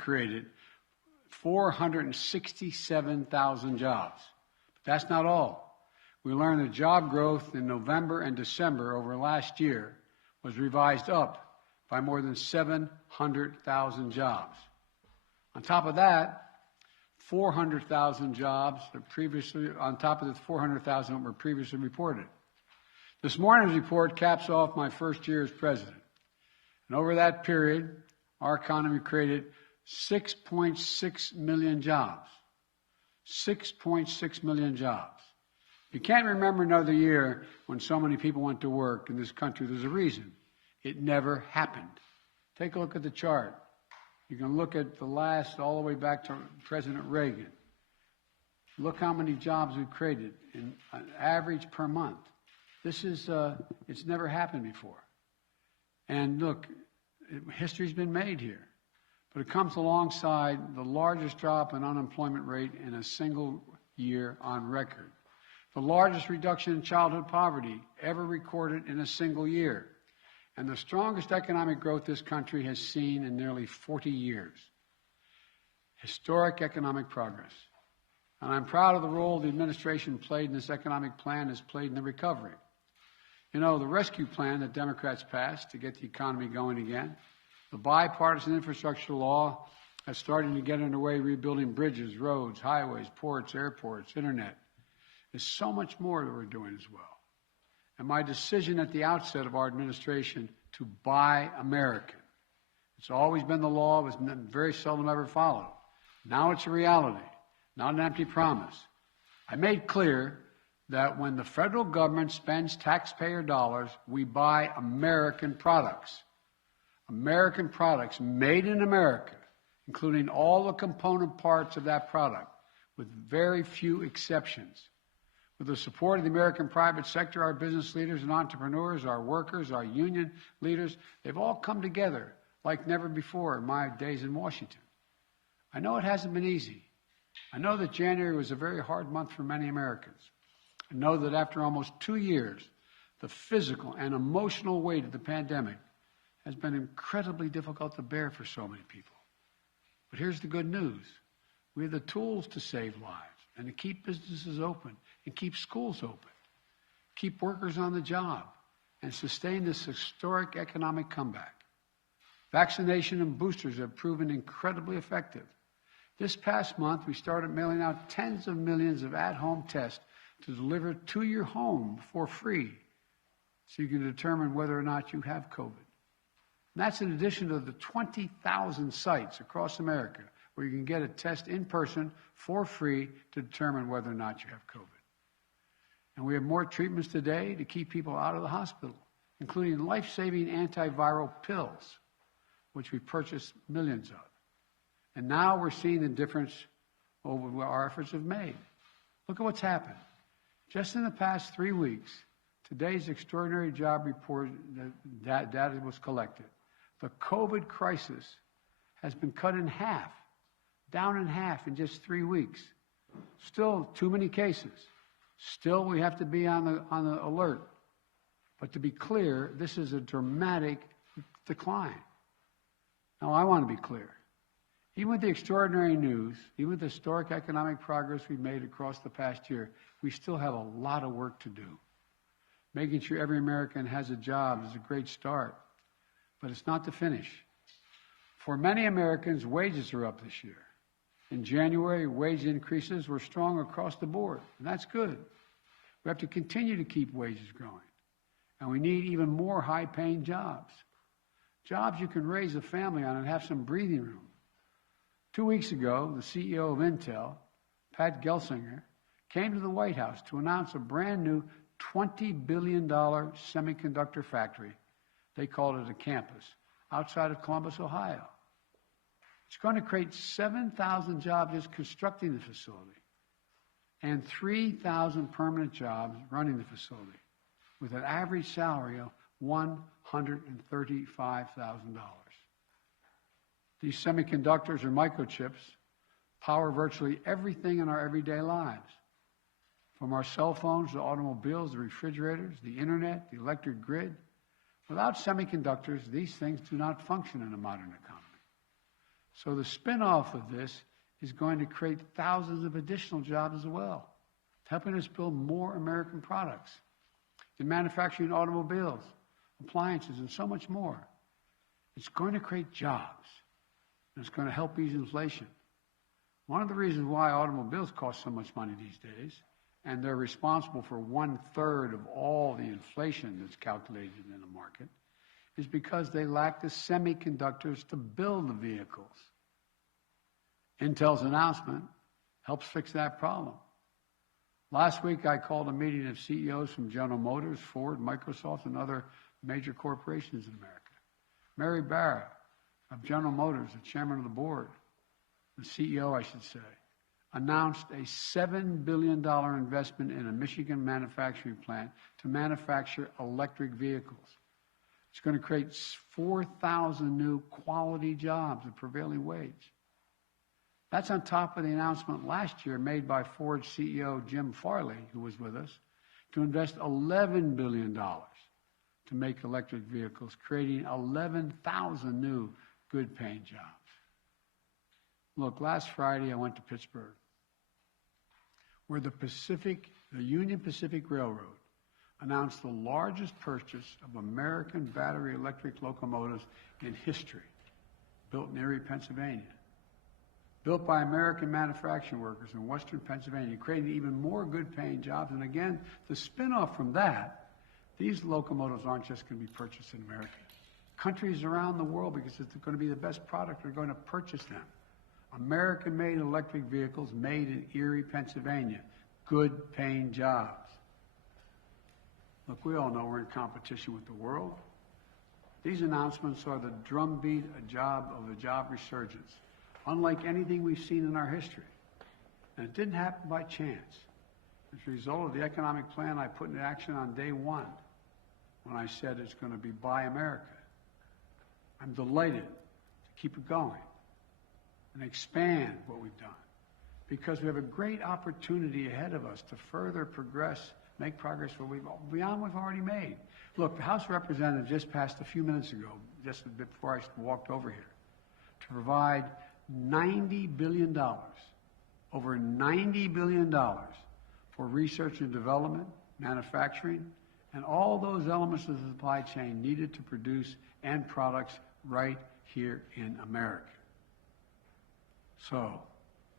created 467,000 jobs. But that's not all. We learned that job growth in November and December over last year was revised up by more than 700,000 jobs. On top of that, 400,000 jobs on top of the 400,000 that were previously reported. This morning's report caps off my first year as president. And over that period, our economy created 6.6 million jobs. 6.6 million jobs. You can't remember another year when so many people went to work in this country. There's a reason. It never happened. Take a look at the chart. You can look at the last, all the way back to President Reagan. Look how many jobs we've created in an average per month. This is, it's never happened before. And look, history's been made here. But it comes alongside the largest drop in unemployment rate in a single year on record. The largest reduction in childhood poverty ever recorded in a single year. And the strongest economic growth this country has seen in nearly 40 years. Historic economic progress. And I'm proud of the role the administration played in this economic plan has played in the recovery. You know, the rescue plan that Democrats passed to get the economy going again, the bipartisan infrastructure law that's starting to get underway rebuilding bridges, roads, highways, ports, airports, internet. There's so much more that we're doing as well. And my decision at the outset of our administration to buy American. It's always been the law, it was very seldom ever followed. Now it's a reality, not an empty promise. I made clear that when the federal government spends taxpayer dollars, we buy American products. American products made in America, including all the component parts of that product, with very few exceptions. With the support of the American private sector, our business leaders and entrepreneurs, our workers, our union leaders, they've all come together like never before in my days in Washington. I know it hasn't been easy. I know that January was a very hard month for many Americans. I know that after almost 2 years, the physical and emotional weight of the pandemic has been incredibly difficult to bear for so many people. But here's the good news. We have the tools to save lives and to keep businesses open and keep schools open, keep workers on the job, and sustain this historic economic comeback. Vaccination and boosters have proven incredibly effective. This past month, we started mailing out tens of millions of at-home tests to deliver to your home for free so you can determine whether or not you have COVID. And that's in addition to the 20,000 sites across America where you can get a test in person for free to determine whether or not you have COVID. And we have more treatments today to keep people out of the hospital, including life-saving antiviral pills, which we purchased millions of. And now we're seeing the difference over what our efforts have made. Look at what's happened. Just in the past 3 weeks, today's extraordinary job report data was collected. The COVID crisis has been cut in half, down in half in just 3 weeks. Still too many cases. Still we have to be on the alert. But to be clear, this is a dramatic decline. Now I want to be clear. Even with the extraordinary news, even with the historic economic progress we've made across the past year, we still have a lot of work to do. Making sure every American has a job is a great start, but it's not the finish. For many Americans, wages are up this year. In January, wage increases were strong across the board, and that's good. We have to continue to keep wages growing, and we need even more high-paying jobs. Jobs you can raise a family on and have some breathing room. 2 weeks ago, the CEO of Intel, Pat Gelsinger, came to the White House to announce a brand new $20 billion semiconductor factory. They called it a campus outside of Columbus, Ohio. It's going to create 7,000 jobs just constructing the facility and 3,000 permanent jobs running the facility with an average salary of $135,000. These semiconductors or microchips power virtually everything in our everyday lives, from our cell phones to automobiles, the refrigerators, the internet, the electric grid. Without semiconductors, these things do not function in a modern economy. So the spin-off of this is going to create thousands of additional jobs as well, helping us build more American products in manufacturing automobiles, appliances, and so much more. It's going to create jobs, and it's going to help ease inflation. One of the reasons why automobiles cost so much money these days, and they're responsible for 1/3 of all the inflation that's calculated in the market, is because they lack the semiconductors to build the vehicles. Intel's announcement helps fix that problem. Last week, I called a meeting of CEOs from General Motors, Ford, Microsoft, and other major corporations in America. Mary Barra of General Motors, the chairman of the board, the CEO, I should say, announced a $7 billion investment in a Michigan manufacturing plant to manufacture electric vehicles. It's going to create 4,000 new quality jobs at prevailing wage. That's on top of the announcement last year made by Ford CEO Jim Farley, who was with us, to invest $11 billion to make electric vehicles, creating 11,000 new good-paying jobs. Look, last Friday I went to Pittsburgh, where the Union Pacific Railroad announced the largest purchase of American battery electric locomotives in history, built in Erie, Pennsylvania. Built by American manufacturing workers in western Pennsylvania, creating even more good-paying jobs. And again, the spin-off from that, these locomotives aren't just going to be purchased in America. Countries around the world, because it's going to be the best product, are going to purchase them. American-made electric vehicles made in Erie, Pennsylvania. Good-paying jobs. Look, we all know we're in competition with the world. These announcements are the drumbeat of the job resurgence, unlike anything we've seen in our history. And it didn't happen by chance. It's a result of the economic plan I put into action on day one when I said it's going to be Buy America. I'm delighted to keep it going and expand what we've done, because we have a great opportunity ahead of us to further make progress beyond what we've already made. Look, the House of Representatives just passed a few minutes ago, just a bit before I walked over here, to provide $90 billion, over $90 billion for research and development, manufacturing, and all those elements of the supply chain needed to produce end products right here in America. So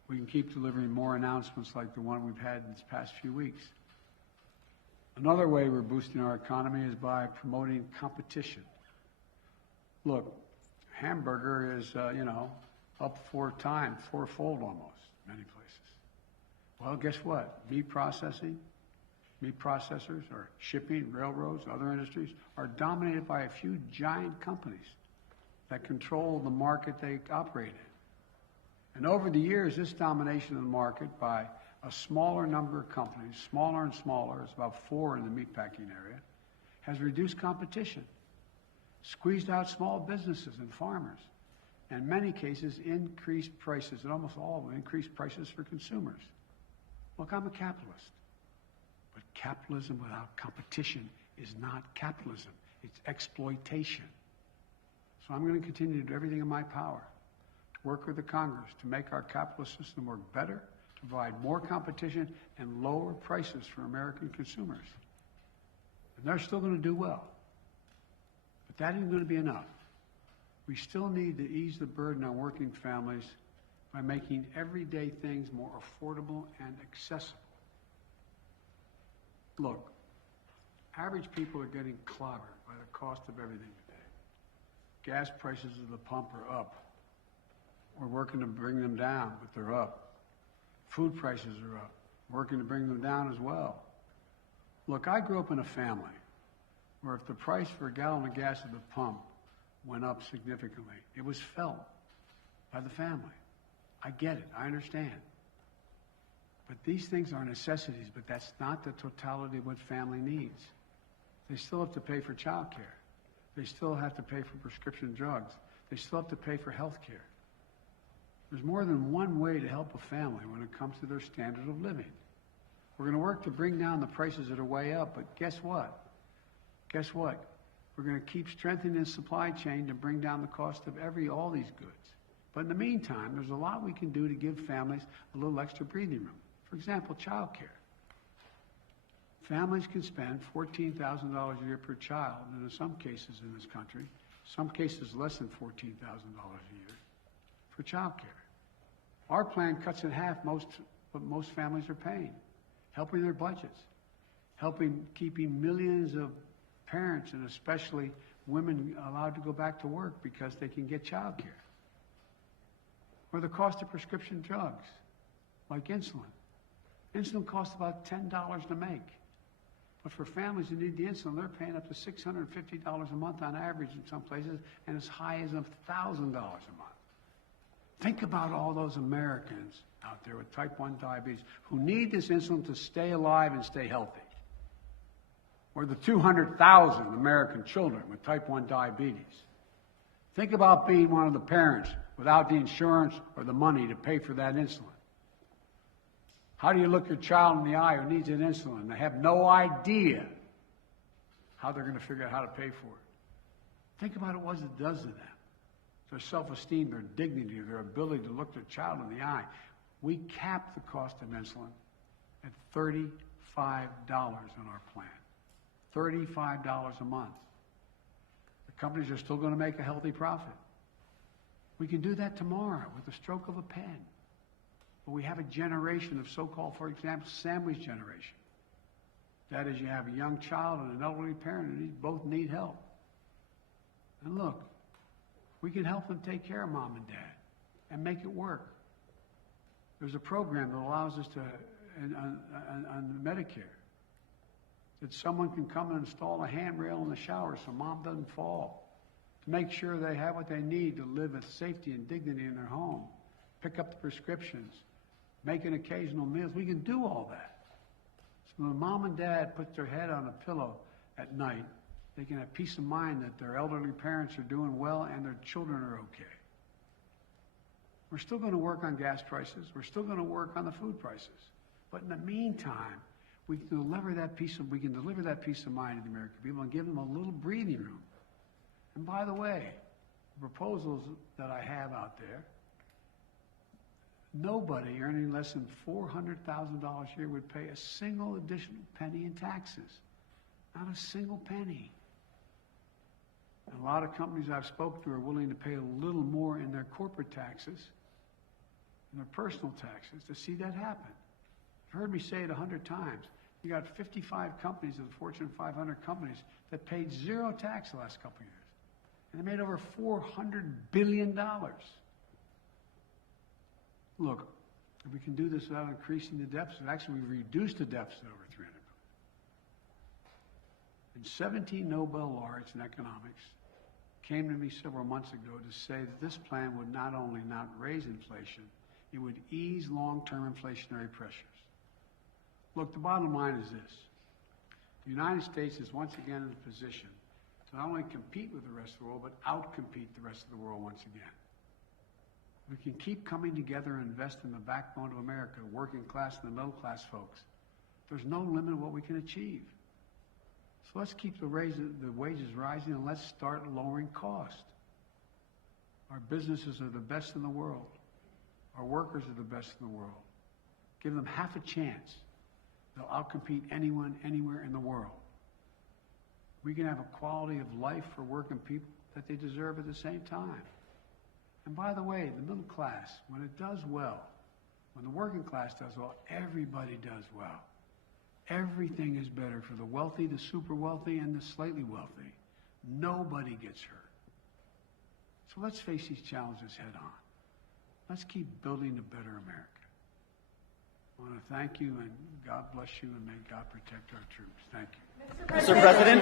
we can keep delivering more announcements like the one we've had these past few weeks. Another way we're boosting our economy is by promoting competition. Look, hamburger is, up fourfold almost, many places. Well, guess what? Meat processors, or shipping, railroads, other industries are dominated by a few giant companies that control the market they operate in. And over the years, this domination of the market by a smaller number of companies, smaller and smaller, it's about 4 in the meatpacking area, has reduced competition, squeezed out small businesses and farmers, and in many cases increased prices, and almost all of them increased prices for consumers. Look, I'm a capitalist, but capitalism without competition is not capitalism, it's exploitation. So I'm going to continue to do everything in my power to work with the Congress to make our capitalist system work better, to provide more competition and lower prices for American consumers. And they're still going to do well. But that isn't going to be enough. We still need to ease the burden on working families by making everyday things more affordable and accessible. Look, average people are getting clobbered by the cost of everything today. Gas prices at the pump are up. We're working to bring them down, but they're up. Food prices are up. Working to bring them down as well. Look, I grew up in a family where if the price for a gallon of gas at the pump went up significantly, it was felt by the family. I get it. I understand. But these things are necessities, but that's not the totality of what family needs. They still have to pay for child care. They still have to pay for prescription drugs. They still have to pay for health care. There's more than one way to help a family when it comes to their standard of living. We're going to work to bring down the prices that are way up, but guess what? Guess what? We're going to keep strengthening the supply chain to bring down the cost of all these goods. But in the meantime, there's a lot we can do to give families a little extra breathing room. For example, child care. Families can spend $14,000 a year per child, and in some cases in this country, some cases less than $14,000 a year, for child care. Our plan cuts in half what most families are paying, helping their budgets, keeping millions of parents and especially women allowed to go back to work because they can get child care. Or the cost of prescription drugs, like insulin. Insulin costs about $10 to make. But for families who need the insulin, they're paying up to $650 a month on average in some places, and as high as $1,000 a month. Think about all those Americans out there with type 1 diabetes who need this insulin to stay alive and stay healthy. Or the 200,000 American children with type 1 diabetes. Think about being one of the parents without the insurance or the money to pay for that insulin. How do you look your child in the eye who needs an insulin? They have no idea how they're going to figure out how to pay for it. Think about what it does to them. Their self-esteem, their dignity, their ability to look their child in the eye. We cap the cost of insulin at $35 on our plan. $35 a month. The companies are still going to make a healthy profit. We can do that tomorrow with the stroke of a pen. But we have a generation of so-called, for example, sandwich generation. That is, you have a young child and an elderly parent, and both need help. And look, we can help them take care of mom and dad and make it work. There's a program that allows us to, on Medicare, that someone can come and install a handrail in the shower so mom doesn't fall, to make sure they have what they need to live with safety and dignity in their home, pick up the prescriptions, making occasional meals. We can do all that. So when mom and dad put their head on a pillow at night, they can have peace of mind that their elderly parents are doing well and their children are okay. We're still going to work on gas prices. We're still going to work on the food prices. But in the meantime, we can deliver that peace of mind to the American people and give them a little breathing room. And by the way, the proposals that I have out there, nobody earning less than $400,000 a year would pay a single additional penny in taxes. Not a single penny. And a lot of companies I've spoken to are willing to pay a little more in their corporate taxes and their personal taxes to see that happen. You've heard me say it 100 times. You got 55 companies of the Fortune 500 companies that paid zero tax the last couple of years. And they made over $400 billion. Look, if we can do this without increasing the deficit, actually we've reduced the deficit over $300 billion. And 17 Nobel laureates in economics came to me several months ago to say that this plan would not only not raise inflation, it would ease long-term inflationary pressures. Look, the bottom line is this. The United States is once again in a position to not only compete with the rest of the world, but out-compete the rest of the world once again. We can keep coming together and invest in the backbone of America, the working class and the middle class folks. There's no limit to what we can achieve. So let's keep the wages rising and let's start lowering cost. Our businesses are the best in the world. Our workers are the best in the world. Give them half a chance. They'll outcompete anyone, anywhere in the world. We can have a quality of life for working people that they deserve at the same time. And by the way, the middle class, when it does well, when the working class does well, everybody does well. Everything is better for the wealthy, the super wealthy, and the slightly wealthy. Nobody gets hurt. So let's face these challenges head on. Let's keep building a better America. I want to thank you, and God bless you, and may God protect our troops. Thank you. Mr. President.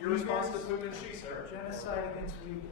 Your response to food and she, sir. Genocide against people.